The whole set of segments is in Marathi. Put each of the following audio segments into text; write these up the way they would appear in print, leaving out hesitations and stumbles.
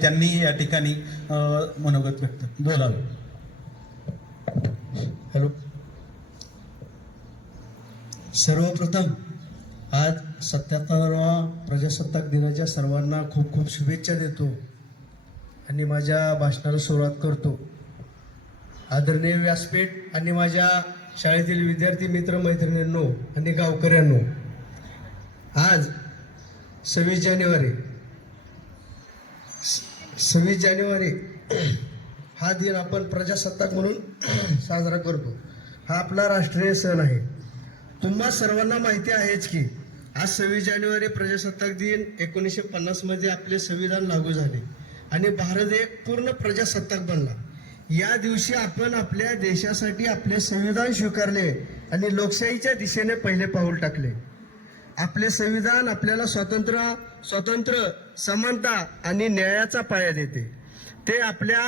त्यांनी या ठिकाणी मनोगत व्यक्त बोलावे. हॅलो. सर्वप्रथम आज 77वा प्रजासत्ताक दिनाच्या सर्वांना खूप खूप शुभेच्छा देतो आणि माझ्या भाषणाला सुरुवात करतो. आदरणीय व्यासपीठ आणि माझ्या शाळेतील विद्यार्थी मित्र मैत्रिणींनो आणि गावकऱ्यांनो, आज 26 जानेवारी हा दिन आपण प्रजासत्ताक म्हणून साजरा करतो. हा आपला राष्ट्रीय सण आहे. तुम्हा सर्वांना माहिती आहेच की आज 26 जानेवारी प्रजासत्ताक दिन 1950 मध्ये आपले संविधान लागू झाले आणि भारत एक पूर्ण प्रजासत्ताक बनला. या दिवशी आपण आपल्या देशासाठी आपले संविधान स्वीकारले आणि लोकशाहीच्या दिशेने पहिले पाऊल टाकले. आपले संविधान आपल्याला स्वातंत्र्य, समानता आणि न्यायाचा पाया देते. ते आपल्या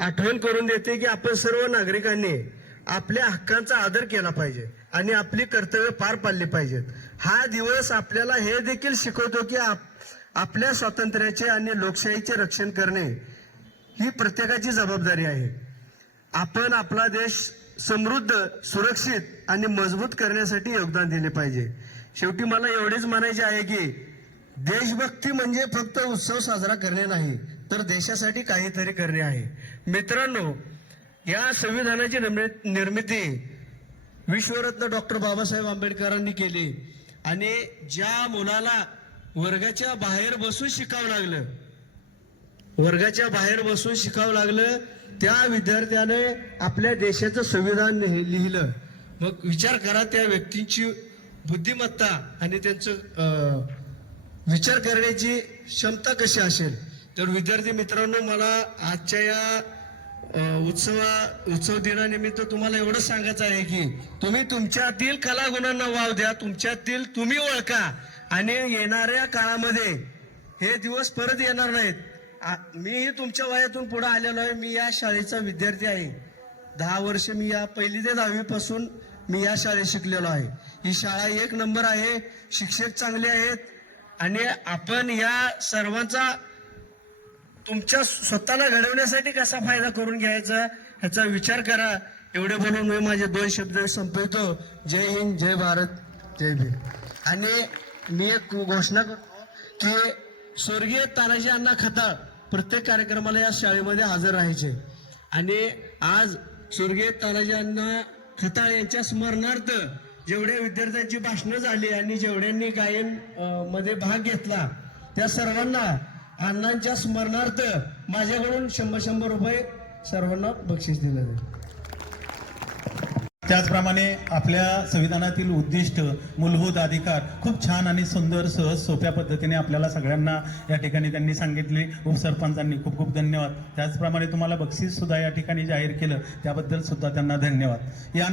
आठवण करून देते की आपण सर्व नागरिकांनी आपल्या हक्कांचा आदर केला पाहिजे आणि आपली कर्तव्य पार पाडली पाहिजेत. हा दिवस आपल्याला हे देखील शिकवतो की आपल्या स्वातंत्र्याचे आणि लोकशाहीचे रक्षण करणे ही प्रत्येकाची जबाबदारी आहे. आपण आपला देश समृद्ध, सुरक्षित आणि मजबूत करण्यासाठी योगदान दिले पाहिजे. शेवटी मला एवढेच म्हणायचे आहे की देशभक्ती म्हणजे फक्त उत्सव साजरा करणे नाही, तर देशासाठी काहीतरी करणे आहे. मित्रांनो, या संविधानाची निर्मिती विश्वरत्न डॉक्टर बाबासाहेब आंबेडकरांनी केली आणि ज्या मुलाला वर्गाच्या बाहेर बसून शिकावं लागलं त्या विद्यार्थ्याने आपल्या देशाचं संविधान लिहिलं. मग विचार करा त्या व्यक्तींची बुद्धिमत्ता आणि त्यांचं विचार करण्याची क्षमता कशी असेल. तर विद्यार्थी मित्रांनो, मला आजच्या या उत्सव दिनानिमित्त तुम्हाला एवढंच सांगायचं आहे की तुम्ही तुमच्यातील कलागुणांना वाव द्या, तुमच्यातील तुम्ही ओळखा आणि येणाऱ्या काळामध्ये हे दिवस परत येणार नाहीत. मीही तुमच्या वयातून पुढे आलेलो आहे. मी या शाळेचा विद्यार्थी आहे. 10 वर्ष मी या 1ली ते 10वी पासून मी या शाळेत शिकलेलो आहे. ही शाळा 1 नंबर आहे. शिक्षक चांगले आहेत आणि आपण या सर्वांचा तुमच्या स्वतःला घडवण्यासाठी कसा फायदा करून घ्यायचा ह्याचा विचार करा. एवढे बोलून मी माझे 2 शब्द संपवतो. जय हिंद, जय भारत, जय भीम. आणि मी एक घोषणा करतो की स्वर्गीय तानाजी अण्णा खताळ प्रत्येक कार्यक्रमाला या शाळेमध्ये हजर राहायचे आणि आज स्वर्गीय तानाजी अण्णा खताळ यांच्या स्मरणार्थ जेवढ्या विद्यार्थ्यांची भाषणं झाली आणि जेवढ्यांनी गायन मध्ये भाग घेतला त्या सर्वांना अण्णांच्या स्मरणार्थ माझ्याकडून 100 रुपये सर्वांना बक्षीस दिलं जाईल. त्याचप्रमाणे आपल्या संविधानातील उद्दिष्ट, मूलभूत अधिकार खूप छान आणि सुंदर, सहज, सोप्या पद्धतीने आपल्याला सगळ्यांना या ठिकाणी त्यांनी सांगितले. उपसरपंचांनी खूप खूप धन्यवाद. त्याचप्रमाणे तुम्हाला बक्षीस सुद्धा या ठिकाणी जाहीर केलं, त्याबद्दल सुद्धा त्यांना धन्यवाद. या